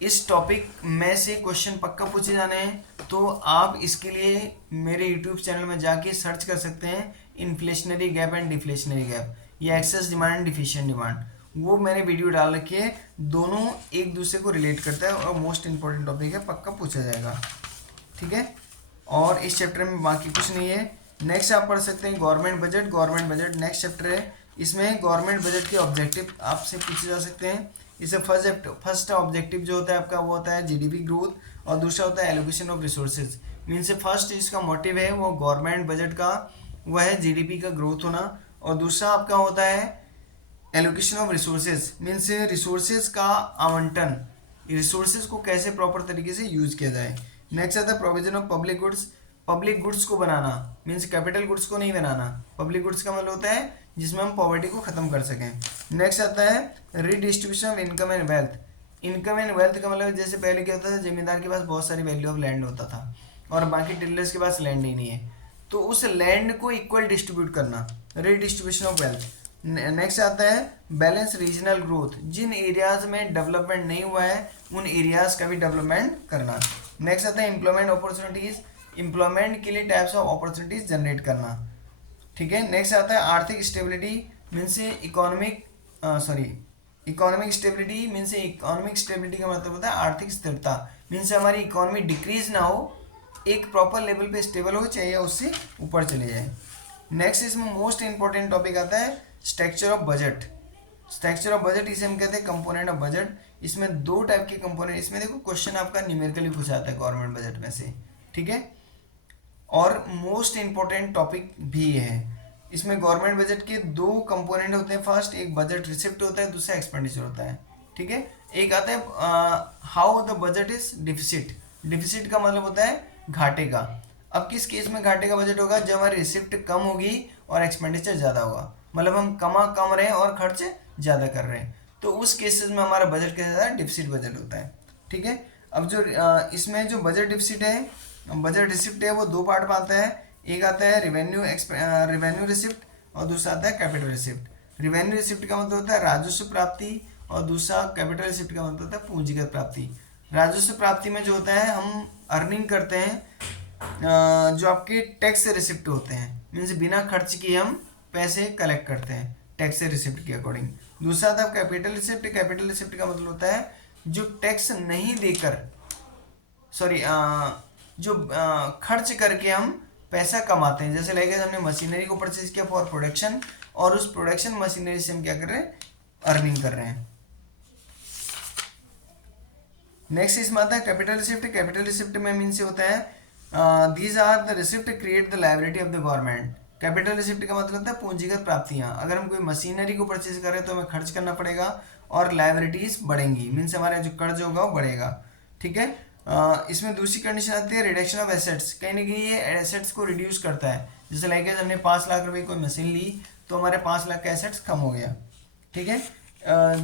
इस टॉपिक में से क्वेश्चन पक्का पूछे जाने हैं, तो आप इसके लिए मेरे यूट्यूब चैनल में जाके सर्च कर सकते हैं inflationary gap and deflationary gap या excess demand and deficient demand. वो मैंने वीडियो डाल रखी है, दोनों एक दूसरे को रिलेट करता है और मोस्ट इंपॉर्टेंट टॉपिक है, पक्का पूछा जाएगा। ठीक है, और इस चैप्टर में बाकी कुछ नहीं है। नेक्स्ट आप पढ़ सकते हैं government budget. Government budget next chapter है, इसमें गवर्नमेंट बजट के ऑब्जेक्टिव आपसे पूछे जा सकते हैं। इसे फर्स्ट ऑब्जेक्टिव जो होता है आपका वो होता है जीडीपी ग्रोथ और दूसरा होता है एलोकेशन ऑफ रिसोर्सेज। मीन से फर्स्ट इसका मोटिव है वो गवर्नमेंट बजट का वो है जीडीपी का ग्रोथ होना, और दूसरा आपका होता है allocation of resources. Means resources का आवंटन, रिसोर्सेज को कैसे प्रॉपर तरीके से यूज किया जाए। नेक्स्ट आता है provision of public goods. Public goods को बनाना मीन्स कैपिटल गुड्स को नहीं बनाना। पब्लिक गुड्स का मतलब होता है जिसमें हम पॉवर्टी को खत्म कर सकें। नेक्स्ट आता है redistribution of income and wealth. Income and wealth का मतलब जैसे पहले क्या होता था, जमींदार के पास बहुत सारी वैल्यू ऑफ लैंड होता था और बाकी टिलर्स के पास लैंड ही नहीं है, तो उस लैंड को इक्वल डिस्ट्रीब्यूट करना, रीडिस्ट्रीब्यूशन ऑफ वेल्थ। नेक्स्ट आता है बैलेंस रीजनल ग्रोथ। जिन एरियाज में डेवलपमेंट नहीं हुआ है उन एरियाज का भी डेवलपमेंट करना। नेक्स्ट आता है एम्प्लॉयमेंट अपॉर्चुनिटीज। एम्प्लॉयमेंट के लिए टाइप्स ऑफ अपॉर्चुनिटीज जनरेट करना। ठीक है, नेक्स्ट आता है आर्थिक stability means economic stability. Means economic stability का मतलब होता है आर्थिक स्थिरता। मीन्स हमारी इकोनॉमी डिक्रीज ना हो, एक प्रॉपर लेवल पे स्टेबल हो, चाहिए उससे ऊपर चले जाए। नेक्स्ट इसमें मोस्ट इंपॉर्टेंट टॉपिक आता है structure of budget. Structure of budget इसे हम कहते हैं कंपोनेंट ऑफ बजट। इसमें दो टाइप के कंपोनेंट, इसमें देखो क्वेश्चन आपका न्यूमेरिकली पूछा जाता है गवर्नमेंट बजट में से। ठीक है, और मोस्ट इंपॉर्टेंट टॉपिक भी है। इसमें गवर्नमेंट बजट के दो कंपोनेंट होते हैं। फर्स्ट एक बजट रिसिप्ट होता है, दूसरा एक्सपेंडिचर होता है। ठीक है, एक आता है how the budget is deficit. Deficit का मतलब होता है घाटे का। अब किस केस में घाटे का बजट होगा, जब हमारी रिसिप्ट कम होगी और एक्सपेंडिचर ज़्यादा होगा, मतलब हम कम रहे हैं और खर्च ज़्यादा कर रहे हैं, तो उस केसेस में हमारा बजट कैसा होता है, डिफिसिट बजट होता है। ठीक है, अब जो इसमें जो बजट डिफिसिट है, बजट रिसिप्ट है, वो दो पार्ट में आता है। एक आता है रिवेन्यू रिसिप्ट और दूसरा आता है कैपिटल रिसिप्ट। रिवेन्यू रिसिप्ट का मतलब होता है राजस्व प्राप्ति और दूसरा कैपिटल रिसिप्ट का मतलब होता है पूंजीगत प्राप्ति। राजस्व प्राप्ति में जो होता है हम अर्निंग करते हैं जो आपके टैक्स से रिसिप्ट होते हैं, मीन्स बिना खर्च किए हम पैसे कलेक्ट करते हैं टैक्स से रिसिप्ट के अकॉर्डिंग। दूसरा था कैपिटल रिसिप्ट। कैपिटल रिसिप्ट का मतलब होता है जो टैक्स नहीं देकर जो खर्च करके हम पैसा कमाते हैं। जैसे लाइक हमने मशीनरी को परचेज किया फॉर प्रोडक्शन और उस प्रोडक्शन मशीनरी से हम क्या कर रहे हैं, अर्निंग कर रहे हैं। नेक्स्ट इसमें आता है कैपिटल रिसिप्ट। कैपिटल रिसिप्ट में मीन से होता है these are the receipt create the liability of the government. Capital receipt का मतलब होता है पूंजीगत प्राप्तियां। अगर हम कोई मशीनरी को परचेज कर रहे हैं तो हमें खर्च करना पड़ेगा और लायबिलिटीज बढ़ेंगी, मीन्स हमारा जो कर्ज होगा वो बढ़ेगा। ठीक है, इसमें दूसरी कंडीशन आती है रिडक्शन ऑफ एसेट्स। कहीं ना कहीं ये एसेट्स को रिड्यूस करता है। जैसे लाइक हमने 5 लाख रुपए कोई मशीन ली तो हमारे 5 लाख का एसेट्स कम हो गया। ठीक है,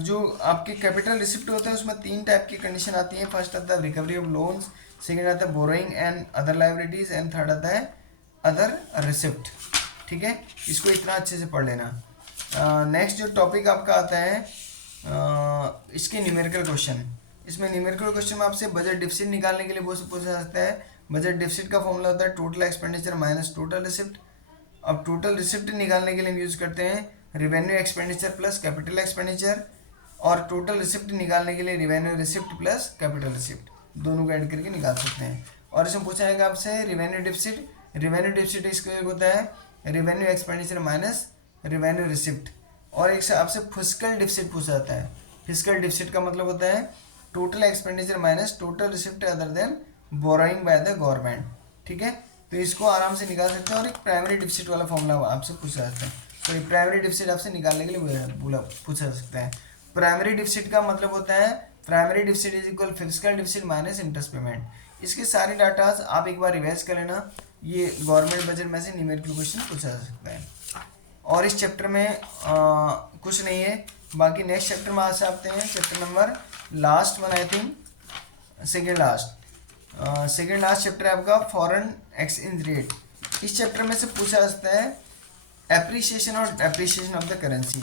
जो आपके कैपिटल रिसिप्ट होता है उसमें 3 टाइप की कंडीशन आती है। फर्स्ट आता है रिकवरी ऑफ लोन्स, सेकंड आता है borrowing and other liabilities and third आता है अदर रिसिप्ट। ठीक है, इसको इतना अच्छे से पढ़ लेना। नेक्स्ट जो टॉपिक आपका आता है इसके न्यूमेरिकल क्वेश्चन। इसमें न्यूमेरिकल क्वेश्चन में आपसे बजट डिफिसिट निकालने के लिए वो पूछा जाता है। बजट डिफिसिट का फॉर्मूला होता है total expenditure minus total receipt. अब टोटल रिसिप्ट निकालने के लिए हम यूज करते हैं revenue expenditure plus capital expenditure, और टोटल रिसिप्ट निकालने के लिए revenue receipt plus capital receipt, दोनों को ऐड करके निकाल सकते हैं। और इसमें पूछा जाएगा आपसे रिवेन्यू डिफिसिट। रिवेन्यू डिफिसिट इसको होता है revenue expenditure minus revenue receipt. और एक से आपसे फिस्कल डिफिसिट पूछा जाता है। फिस्कल डिफिसिट का मतलब होता है total expenditure minus total receipt other than borrowing by the government. ठीक है, तो इसको आराम से निकाल सकते हैं। और एक प्राइमरी डिफिसिट वाला फॉर्मूला आपसे पूछा जाता है, तो ये प्राइमरी डिफिसिट आपसे निकालने के लिए पूछा जा सकता है। प्राइमरी डिफिसिट का मतलब होता है primary deficit is equal fiscal deficit minus interest payment. इसके सारे डाटाज आप एक बार रिवाइज कर लेना, ये गवर्नमेंट बजट में से न्यूमेरिकल क्वेश्चन पूछा जा सकता है। और इस चैप्टर में कुछ नहीं है, बाकी नेक्स्ट चैप्टर में आ सकते हैं, chapter number last one I think, second last chapter है आपका फॉरेन एक्सचेंज रेट। इस चैप्टर में से पूछा जाता है एप्रिसिएशन और depreciation of the currency,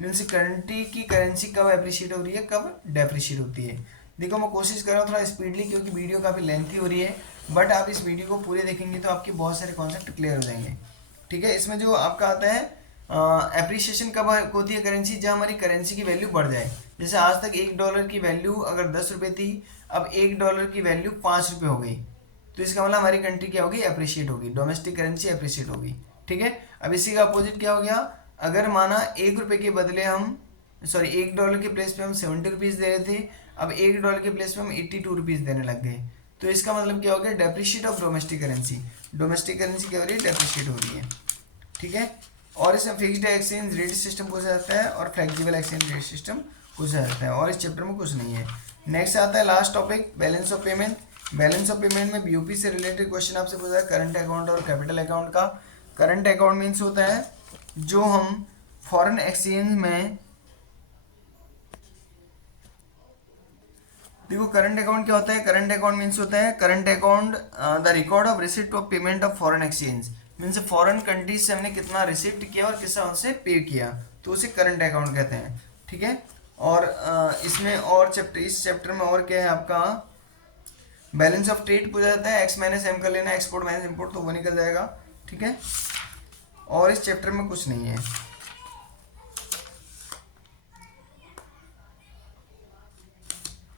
means country की करेंसी कब एप्रिशिएट हो रही है, कब डेप्रिशिएट होती है। देखो मैं कोशिश कर रहा हूँ थोड़ा स्पीडली, क्योंकि वीडियो काफ़ी लेंथी हो रही है, बट आप इस वीडियो को पूरे देखेंगे तो आपके बहुत सारे कॉन्सेप्ट क्लियर हो जाएंगे। ठीक है, इसमें जो आपका आता है एप्रिसिएशन कब होती है करेंसी, जब हमारी करेंसी की वैल्यू बढ़ जाए। जैसे आज तक $1 की वैल्यू अगर 10 रुपये थी, अब $1 की वैल्यू 5 रुपये हो गई, तो इसका मतलब हमारी कंट्री क्या होगी, एप्रिशिएट होगी, डोमेस्टिक करेंसी एप्रिशिएट होगी। ठीक है, अब इसी का अपोजिट क्या हो गया, अगर माना 1 रुपये के बदले हम $1 के प्लेस पे हम 70 रुपीज़ दे रहे थे, अब $1 के प्लेस पे हम 82 रुपीज़ देने लग गए, तो इसका मतलब क्या हो गया, depreciate of domestic currency. Domestic currency क्या हो रही है, डेप्रिशिएट हो रही है। ठीक है, और इसमें फिक्स्ड एक्सचेंज रेट सिस्टम पूछा जाता है और फ्लेक्सिबल एक्सचेंज रेट सिस्टम पूछा जाता है, और इस चैप्टर में कुछ नहीं है। नेक्स्ट आता है last topic, balance of payment. Balance of payment में बीओपी से रिलेटेड क्वेश्चन आपसे पूछा है, करंट अकाउंट और कैपिटल अकाउंट का। करंट अकाउंट मीन्स होता है जो हम फॉरेन एक्सचेंज में, देखो करंट अकाउंट क्या होता है, करंट अकाउंट मीन्स होता है current account the record of receipt of payment of foreign exchange, means foreign countries से हमने कितना रिसिप्ट किया और कितना उनसे पे किया, तो उसे करंट अकाउंट कहते हैं। ठीक है, और इसमें और चैप्टर, इस चैप्टर में और क्या है आपका, बैलेंस ऑफ ट्रेड पूछा जाता है, एक्स माइनस एम कर लेना, एक्सपोर्ट माइनस इम्पोर्ट, तो वो निकल जाएगा। ठीक है, और इस चैप्टर में कुछ नहीं है।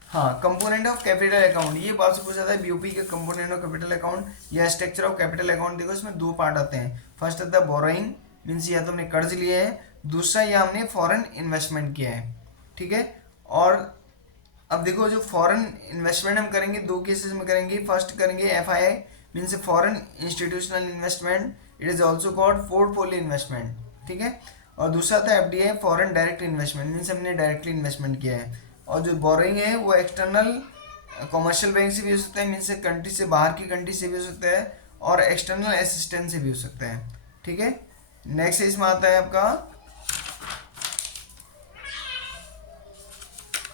हाँ, कंपोनेंट ऑफ कैपिटल अकाउंट, ये बात से पूछा जाता है बीओपी के कंपोनेंट ऑफ कैपिटल अकाउंट या स्ट्रक्चर ऑफ कैपिटल अकाउंट। देखो इसमें दो पार्ट आते हैं, फर्स्ट आता है बोरोइंग, मीन्स या तो हमने कर्ज लिया है, दूसरा या हमने फॉरेन इन्वेस्टमेंट किया है। ठीक है, और अब देखो जो फॉरेन इन्वेस्टमेंट हम करेंगे दो केसेस में करेंगे, फर्स्ट करेंगे FII means foreign institutional investment, it is also called portfolio investment. ठीक है, और दूसरा था FDI, foreign direct investment, means हमने डायरेक्टली इन्वेस्टमेंट किया है। और जो बोरिंग है वो एक्सटर्नल कॉमर्शियल बैंक से भी हो सकता है, मीन्स कंट्री से बाहर की कंट्री से भी हो सकता है, और एक्सटर्नल असिस्टेंस से भी हो सकता है। ठीक है, नेक्स्ट इसमें आता है आपका,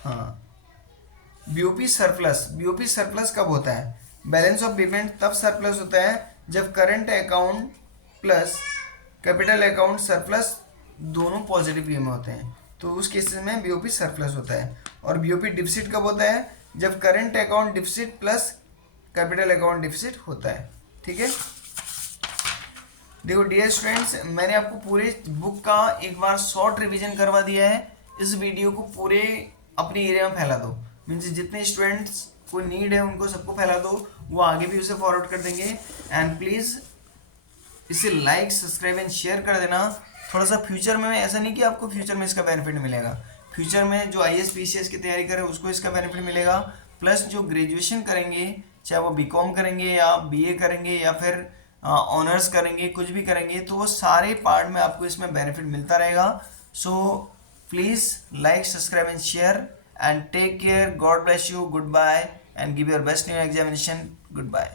हाँ, बीओपी सरप्लस। बीओपी सरप्लस कब होता है, बैलेंस ऑफ पेमेंट तब सरप्लस होता है जब current account plus capital account surplus दोनों पॉजिटिव वे में होते हैं, तो उस केसेस में बीओपी सरप्लस होता है। और बीओपी डिफिसिट कब होता है, जब current account deficit plus capital account deficit होता है। ठीक है, देखो डियर स्टूडेंट्स, मैंने आपको पूरे बुक का एक बार शॉर्ट रिवीजन करवा दिया है, इस वीडियो को पूरे अपने एरिया में फैला दो, मीन्स जितने स्टूडेंट्स को नीड है उनको सबको फैला दो, वो आगे भी उसे फॉरवर्ड कर देंगे। एंड प्लीज़ इसे लाइक सब्सक्राइब एंड शेयर कर देना। थोड़ा सा फ्यूचर में, ऐसा नहीं कि आपको फ्यूचर में इसका बेनिफिट मिलेगा, फ्यूचर में जो आईएएस पीसीएस की तैयारी करे उसको इसका बेनिफिट मिलेगा, प्लस जो ग्रेजुएशन करेंगे, चाहे वो बीकॉम करेंगे या बीए करेंगे या फिर ऑनर्स करेंगे, कुछ भी करेंगे, तो वो सारे पार्ट में आपको इसमें बेनिफिट मिलता रहेगा। So please like subscribe and share and take care. God bless you. Goodbye and give your best in your examination. Goodbye.